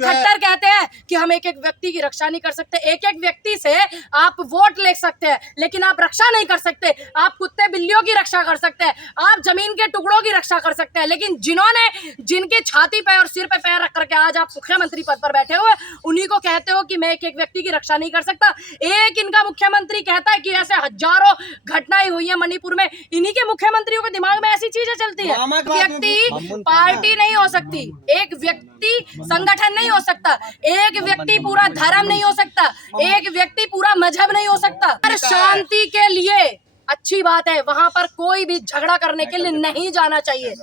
खट्टर कहते हैं कि हम एक एक व्यक्ति की रक्षा नहीं कर सकते। एक एक व्यक्ति से आप वोट ले सकते हैं, लेकिन आप रक्षा नहीं कर सकते। आप कुत्ते बिल्लियों की रक्षा कर सकते हैं, आप जमीन के टुकड़ों की रक्षा कर सकते हैं, लेकिन जिनके छाती पे और सिर पे पैर रख करके आज आप मुख्यमंत्री पद पर बैठे हुए, उन्हीं को कहते हो कि मैं एक एक व्यक्ति की रक्षा नहीं कर सकता। एक इनका मुख्यमंत्री कहता है कि ऐसे हजारों घटनाएं हुई है मणिपुर में। इन्हीं के मुख्यमंत्रियों के दिमाग में ऐसी चीजें चलती है। व्यक्ति पार्टी नहीं हो सकती, एक व्यक्ति संगठन नहीं हो सकता, एक व्यक्ति पूरा धर्म नहीं हो सकता, एक व्यक्ति पूरा मजहब नहीं हो सकता। शांति के लिए अच्छी बात है, वहां पर कोई भी झगड़ा करने के लिए नहीं जाना चाहिए।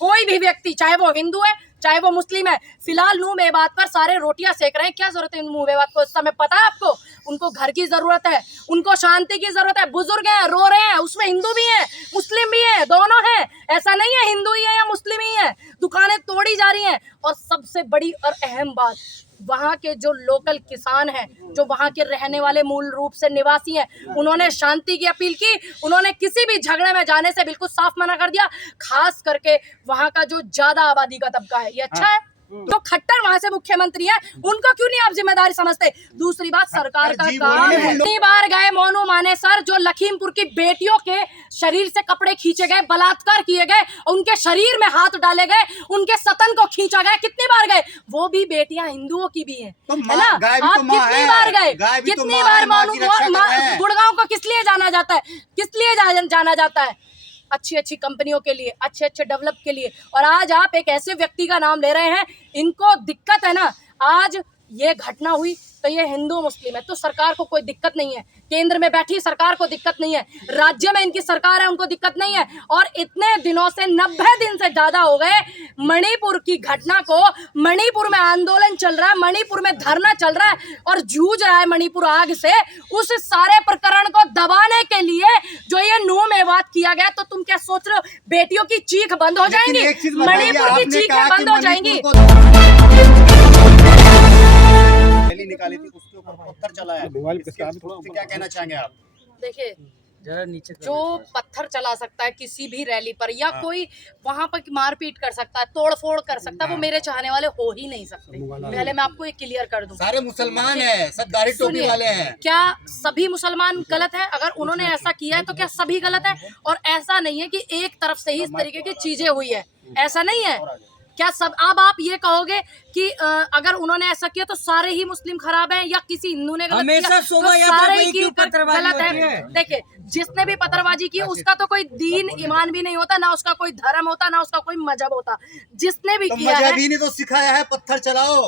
कोई भी व्यक्ति, चाहे वो हिंदू है चाहे वो मुस्लिम है। फिलहाल नूह मेवात पर सारे रोटियां सेक रहे हैं, क्या जरूरत है नूह मेवात को? इस समय पता है आपको, उनको घर की जरूरत है, उनको शांति की जरूरत है। बुजुर्ग हैं, रो रहे हैं, उसमें हिंदू भी हैं मुस्लिम भी हैं, दोनों हैं। ऐसा नहीं है हिंदू ही है या मुस्लिम ही है। दुकानें तोड़ी जा रही हैं, और सबसे बड़ी और अहम बात, वहाँ के जो लोकल किसान हैं, जो वहाँ के रहने वाले मूल रूप से निवासी हैं, उन्होंने शांति की अपील की। उन्होंने किसी भी झगड़े में जाने से बिल्कुल साफ मना कर दिया। खास करके वहाँ का जो ज्यादा आबादी का तबका है, ये अच्छा है। तो खट्टर वहां से मुख्यमंत्री है, उनको क्यों नहीं आप जिम्मेदारी समझते? दूसरी बात, सरकार का काम है। कितनी बार गए मोनू मानेसर, जो लखीमपुर की बेटियों के शरीर से कपड़े खींचे गए, बलात्कार किए गए, उनके शरीर में हाथ डाले गए, उनके सतन को खींचा गया, कितनी बार गए? वो भी बेटियां हिंदुओं की भी हैं, है ना? आप कितनी बार गए? कितनी बार मोनू गुड़गांव को किस लिए जाना जाता है? किस लिए जाना जाता है? अच्छी अच्छी कंपनियों के लिए, अच्छे अच्छे डेवलप के लिए। और आज आप एक ऐसे व्यक्ति का नाम ले रहे हैं, इनको दिक्कत है ना। आज ये घटना हुई तो ये हिंदू मुस्लिम है, तो सरकार को कोई दिक्कत नहीं है। केंद्र में बैठी सरकार को दिक्कत नहीं है, राज्य में इनकी सरकार है, उनको दिक्कत नहीं है। और इतने दिनों से 90 दिन से ज्यादा हो गए मणिपुर की घटना को। मणिपुर में आंदोलन चल रहा है, मणिपुर में धरना चल रहा है और जूझ रहा है मणिपुर आग से। उस सारे प्रकरण को दबाने के लिए जो ये नूह मेवात किया गया, तो तुम क्या सोच रहे हो बेटियों की चीख बंद हो जाएंगी? मणिपुर की चीखें बंद हो जाएंगी। निकाली थी, उसके ऊपर पत्थर चला है, क्या कहना चाहेंगे आप? देखिए, जो पत्थर चला सकता है किसी भी रैली पर, या कोई वहां पर मारपीट कर सकता है, तोड़ फोड़ कर सकता है, वो मेरे चाहने वाले हो ही नहीं सकते। पहले मैं आपको ये क्लियर कर दूं। सारे मुसलमान हैं, सब दाढ़ी टोपी वाले हैं। क्या सभी मुसलमान गलत है? अगर उन्होंने ऐसा किया है तो क्या सभी गलत है? और ऐसा नहीं है कि एक तरफ से ही इस तरीके की चीजें हुई है, ऐसा नहीं है। क्या सब अब आप ये कहोगे कि अगर उन्होंने ऐसा किया तो सारे ही मुस्लिम खराब हैं, या किसी हिंदू ने गलत किया तो सारे ही गलत है? देखिए, जिसने भी पत्थरबाजी की उसका तो कोई दीन ईमान भी नहीं होता, ना उसका कोई धर्म होता, ना उसका कोई मजहब होता। जिसने भी किया है, मजहब ही ने तो सिखाया है पत्थर चलाओ।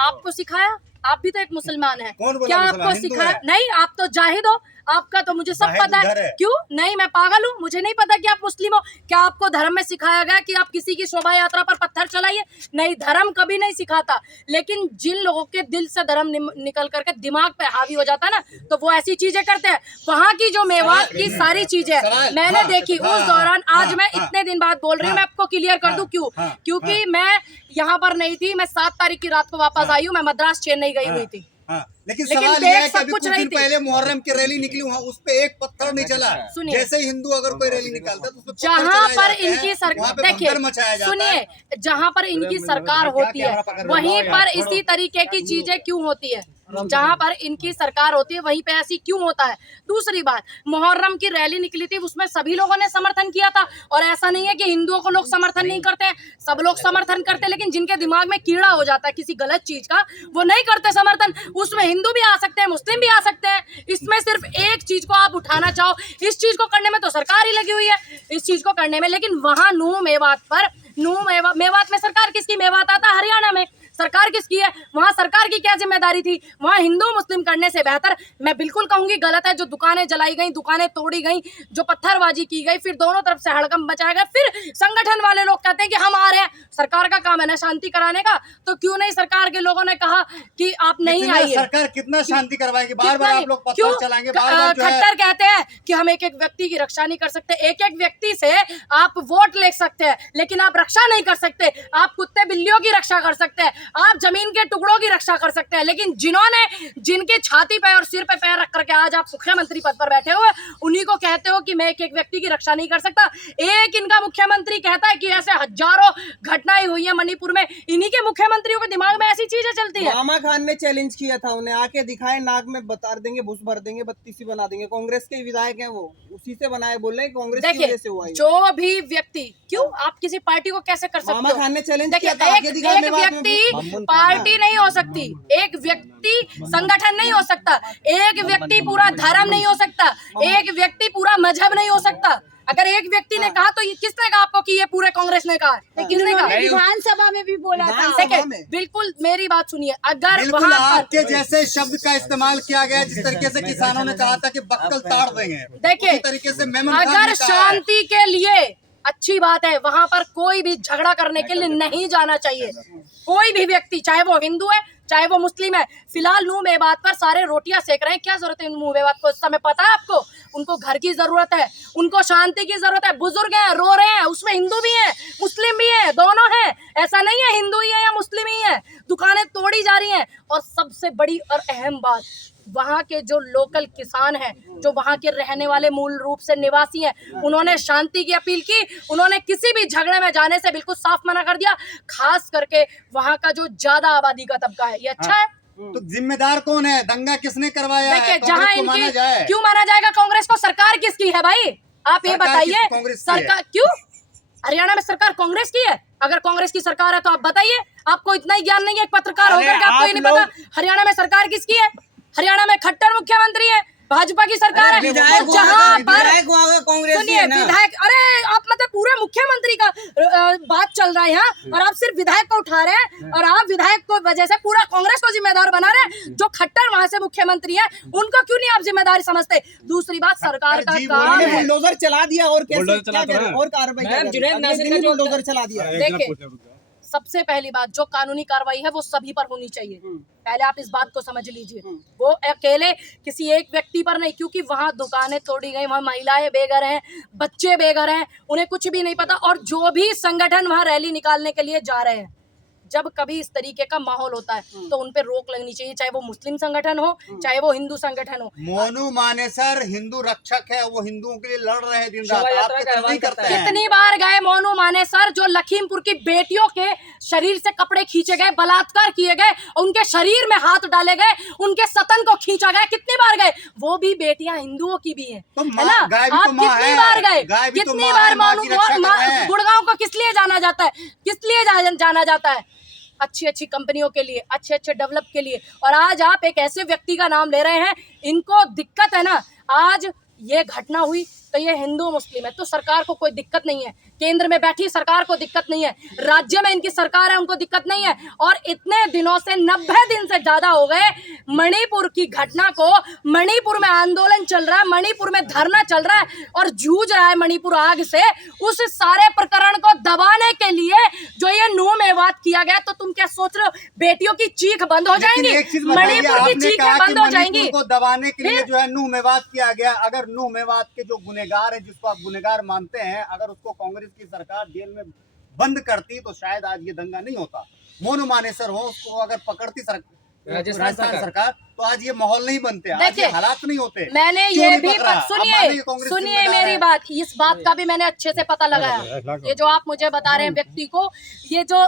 आपको सिखाया? आप भी तो एक मुसलमान है, क्या आपको सिखाया? नहीं, आप तो जाहिद हो, आपका तो मुझे सब पता है। क्यों नहीं? मैं पागल हूँ? मुझे नहीं पता कि आप मुस्लिम हो? क्या आपको धर्म में सिखाया गया कि आप किसी की शोभा यात्रा पर पत्थर चलाइए? नहीं, धर्म कभी नहीं सिखाता। लेकिन जिन लोगों के दिल से धर्म निकल करके दिमाग पे हावी हो जाता है ना, तो वो ऐसी चीजें करते हैं। वहाँ की जो मेवात की सारी चीजें मैंने देखी उस दौरान, आज मैं इतने दिन बाद बोल रही हूँ, मैं आपको क्लियर कर दूं क्यों। क्योंकि मैं यहाँ पर नहीं थी, मैं 7 तारीख की रात को वापस आई हूँ, मैं मद्रास चेन्नई गई हुई थी। लेकिन सवाल यह है कि अभी कुछ दिन पहले मुहर्रम की रैली निकली, वहाँ उस पे एक पत्थर नहीं चला। जैसे हिंदू अगर कोई रैली निकालता तो जहाँ पर इनकी सरकार, देखिए सुनिए, जहाँ पर इनकी सरकार होती है वहीं पर इसी तरीके की चीजें क्यों होती है? जहाँ पर इनकी सरकार होती है वहीं पे ऐसी क्यों होता है? दूसरी बात, मुहर्रम की रैली निकली थी, उसमें सभी लोगों ने समर्थन किया था। और ऐसा नहीं है कि हिंदुओं को लोग समर्थन नहीं करते हैं, सब लोग समर्थन करते हैं। लेकिन जिनके दिमाग में कीड़ा हो जाता है किसी गलत चीज का, वो नहीं करते समर्थन। उसमें हिंदू भी आ सकते हैं, मुस्लिम भी आ सकते हैं। इसमें सिर्फ एक चीज को आप उठाना चाहो, इस चीज को करने में तो सरकार ही लगी हुई है, इस चीज को करने में। लेकिन वहां नूह मेवात पर, मेवात में सरकार किसकी? मेवात आता हरियाणा में, सरकार किसकी है? वहाँ सरकार की क्या जिम्मेदारी थी? वहाँ हिंदू मुस्लिम करने से बेहतर, मैं बिल्कुल कहूंगी गलत है। जो दुकानें जलाई गई, दुकानें तोड़ी गई, जो पत्थरबाजी की गई, फिर दोनों तरफ से हड़कंप मचाया गया, फिर संगठन वाले लोग कहते हैं कि हम आ रहे हैं। सरकार का काम है ना शांति कराने का, तो क्यों नहीं सरकार के लोगों ने कहा कि आप नहीं आइए? सरकार कितना शांति करवाएगी? बार-बार आप लोग पत्थर चलाएंगे, बार-बार खट्टर कहते हैं कि हम एक एक व्यक्ति की रक्षा नहीं कर सकते। एक एक व्यक्ति से आप वोट ले सकते हैं, लेकिन आप रक्षा नहीं कर सकते। आप कुत्ते बिल्लियों की रक्षा कर सकते हैं, आप जमीन के टुकड़ों की रक्षा कर सकते हैं, लेकिन जिनके छाती पे और सिर पे पैर रख करके आज आप मुख्यमंत्री पद पर बैठे हुए, उन्हीं को कहते हो कि मैं एक एक व्यक्ति की रक्षा नहीं कर सकता। एक इनका मुख्यमंत्री कहता है कि ऐसे हजारों घटनाएं हुई है मणिपुर में, इन्हीं के मुख्यमंत्रियों के दिमाग में ऐसी चीजें चलती है। मामा खान ने चैलेंज किया था, उन्हें आके दिखाए, नाक में बता देंगे, भूस भर देंगे, बत्तीसी बना देंगे। कांग्रेस के विधायक हैं, वो उसी से बनाए, बोल रहे हैं कांग्रेस की वजह से हुआ है। जो भी व्यक्ति, क्यों आप किसी पार्टी को कैसे कर सकते हो? मामा खान ने चैलेंज किया था, एक व्यक्ति पार्टी नहीं हो सकती, एक व्यक्ति संगठन नहीं हो सकता, एक व्यक्ति पूरा धर्म नहीं हो सकता, एक व्यक्ति पूरा मजहब नहीं हो सकता। अगर एक व्यक्ति ने कहा तो ये किसने कहा आपको कि ये पूरे कांग्रेस ने कहा? किसने कहा? विधानसभा में भी बोला था। देखिए, बिल्कुल मेरी बात सुनिए, अगर बिल्कुल वहाँ आपके जैसे शब्द का इस्तेमाल किया गया, जिस तरीके से किसानों ने कहा था कि बक्कल ताड़ देंगे, देखिए, तरीके से मेमन खान अगर ने कहा है। शांति के लिए अच्छी बात है, वहां पर कोई भी झगड़ा करने के लिए नहीं जाना चाहिए। कोई भी व्यक्ति, चाहे वो हिंदू है चाहे वो मुस्लिम है। फिलहाल नूह मेवात पर सारे रोटियां सेक रहे हैं, क्या जरूरत है नूह मेवात को? इस समय पता है आपको, उनको घर की जरूरत है, उनको शांति की जरूरत है। बुजुर्ग हैं, रो रहे हैं, उसमें हिंदू भी हैं मुस्लिम भी हैं, दोनों हैं। ऐसा नहीं है हिंदू ही है या मुस्लिम ही है। दुकानें तोड़ी जा रही हैं। और सबसे बड़ी और अहम बात, वहाँ के जो लोकल किसान हैं, जो वहाँ के रहने वाले मूल रूप से निवासी हैं, उन्होंने शांति की अपील की। उन्होंने किसी भी झगड़े में जाने से बिल्कुल साफ मना कर दिया, खास करके वहाँ का जो ज्यादा आबादी का तबका है। ये अच्छा है। तो जिम्मेदार कौन है? दंगा किसने करवाया है? देखिए, जहाँ कांग्रेस को माना इनकी जाए। क्यों माना जाएगा कांग्रेस को? सरकार किसकी है भाई? आप ये बताइए। सरकार क्यों? हरियाणा में सरकार कांग्रेस की है। अगर कांग्रेस की सरकार है तो आप बताइए। आपको इतना ही ज्ञान नहीं है, एक पत्रकार होकर के आपको ये नहीं पता हरियाणा में सरकार किसकी है? हरियाणा में खट्टर मुख्यमंत्री है, भाजपा की सरकार है। जहाँ पर सुनिए, विधायक, अरे आप मतलब पूरा मुख्यमंत्री का बात चल रहा है यहाँ, और आप सिर्फ विधायक को उठा रहे हैं, और आप विधायक को वजह से पूरा कांग्रेस को जिम्मेदार बना रहे हैं। जो खट्टर वहाँ से मुख्यमंत्री है, उनको क्यों नहीं आप जिम्मेदारी समझते? दूसरी बात, सरकार का काम है। बुलडोजर चला दिया, और कैसे और कार्रवाई बुलडोजर चला दिया। देखिए, सबसे पहली बात, जो कानूनी कार्रवाई है वो सभी पर होनी चाहिए। पहले आप इस बात को समझ लीजिए, वो अकेले किसी एक व्यक्ति पर नहीं, क्योंकि वहाँ दुकानें तोड़ी गई, वहाँ महिलाएं बेघर हैं, बच्चे बेघर हैं, उन्हें कुछ भी नहीं पता। और जो भी संगठन वहाँ रैली निकालने के लिए जा रहे हैं, जब कभी इस तरीके का माहौल होता है तो उन पे रोक लगनी चाहिए, चाहे वो मुस्लिम संगठन हो चाहे वो हिंदू संगठन हो। मोनू मानेसर हिंदू रक्षक है, वो हिंदुओं के लिए लड़ रहे हैं दिन रात। आप नहीं करते हैं। कितनी बार गए मोनू मानेसर, जो लखीमपुर की बेटियों के शरीर से कपड़े खींचे गए, बलात्कार किए गए, उनके शरीर में हाथ डाले गए, उनके सतन को खींचा गया, कितनी बार गए? वो भी बेटियां हिंदुओं की भी हैं, है ना? आप कितनी बार गए? कितनी बार गुड़गांव को किस लिए जाना जाता है? किस लिए जाना जाता है? अच्छी अच्छी कंपनियों के लिए, अच्छे अच्छे डेवलप के लिए। और आज आप एक ऐसे व्यक्ति का नाम ले रहे हैं, इनको दिक्कत है ना। आज ये घटना हुई तो ये हिंदू मुस्लिम है तो सरकार को कोई दिक्कत नहीं है, केंद्र में बैठी सरकार को दिक्कत नहीं है, राज्य में इनकी सरकार है उनको दिक्कत नहीं है। और इतने दिनों से 90 दिन से ज्यादा हो गए मणिपुर की घटना को, मणिपुर में आंदोलन चल रहा है, मणिपुर में धरना चल रहा है और जूझ रहा है मणिपुर आग से। उस सारे प्रकरण को दबाने के लिए जो ये नूह मेवात किया गया, तो तुम क्या सोच रहे हो बेटियों की चीख बंद हो जाएंगी? मणिपुर की चीखें बंद हो जाएंगी। को दबाने के लिए जो है नूह मेवात किया गया। अगर नूह मेवात के जो गुनहगार है, जिसको आप गुनहगार मानते हैं, अगर उसको कांग्रेस की सरकार जेल में बंद करती तो शायद आज ये दंगा नहीं होता। मोनू मानेसर हो, उसको अगर पकड़ती राजस्थान सरकार तो आज ये माहौल नहीं बनते, आज ये हालात नहीं होते। मैंने ये भी सुनिए मेरी बात, इस बात का भी मैंने अच्छे से पता लगाया। ये जो आप मुझे बता रहे हैं व्यक्ति को, ये जो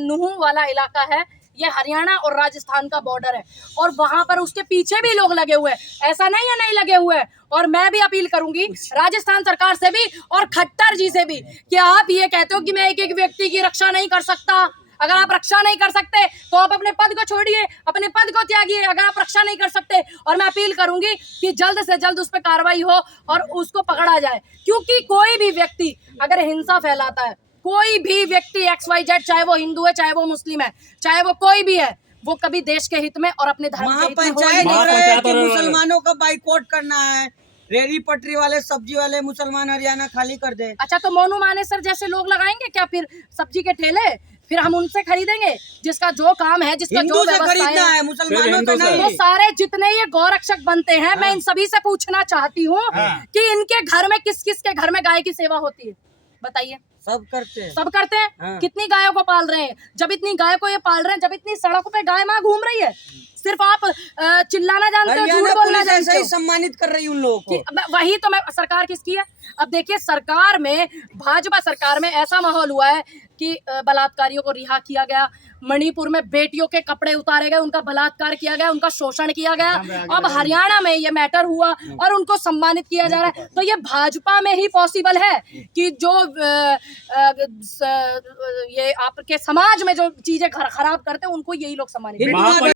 नूह वाला इलाका है, ये हरियाणा और राजस्थान का बॉर्डर है, और वहां पर उसके पीछे भी लोग लगे हुए हैं। ऐसा नहीं है नहीं लगे हुए हैं। और मैं भी अपील करूंगी राजस्थान सरकार से भी और खट्टर जी से भी कि आप ये कहते हो कि मैं एक एक व्यक्ति की रक्षा नहीं कर सकता। अगर आप रक्षा नहीं कर सकते तो आप अपने पद को छोड़िए, अपने पद को त्यागिए, अगर आप रक्षा नहीं कर सकते। और मैं अपील करूंगी कि जल्द से जल्द उस पर कार्रवाई हो और उसको पकड़ा जाए, क्योंकि कोई भी व्यक्ति अगर हिंसा फैलाता है, कोई भी व्यक्ति XYZ, चाहे वो हिंदू है चाहे वो मुस्लिम है चाहे वो कोई भी है, वो कभी देश के हित में और अपने धर्म के हित में पंचायत मुसलमानों का बाइकआउट करना है, रेहड़ी पटरी वाले सब्जी वाले मुसलमान हरियाणा खाली कर दे। अच्छा, तो मोनू मानेसर जैसे लोग लगाएंगे क्या फिर सब्जी के ठेले? फिर हम उनसे खरीदेंगे जिसका जो काम है, जिसका जो व्यवस्था है, मुसलमानों का नहीं। तो सारे जितने ये गौरक्षक बनते हैं, मैं इन सभी से पूछना चाहती हूँ कि इनके घर में किस किस के घर में गाय की सेवा होती है? बताइए। सब करते हैं। सब करते हैं। हाँ। कितनी गायों को पाल रहे हैं? जब इतनी गायों को ये पाल रहे हैं, जब इतनी सड़कों पे गाय माँ घूम रही है, सिर्फ आप चिल्लाना जानते हो, झूठ हरियाणा बोलना पुलिस ऐसा जानते ही हो। सम्मानित कर रही है उन लोगों को। वही तो मैं, सरकार किसकी है? अब देखिए, सरकार में, भाजपा सरकार में ऐसा माहौल हुआ है कि बलात्कारियों को रिहा किया गया, मणिपुर में बेटियों के कपड़े उतारे गए, उनका बलात्कार किया गया, उनका शोषण किया गया। अब हरियाणा में ये मैटर हुआ और उनको सम्मानित किया जा रहा है। तो ये भाजपा में ही पॉसिबल है कि जो ये आपके समाज में जो चीजें खराब करते हैं, उनको यही लोग सम्मानित करते हैं।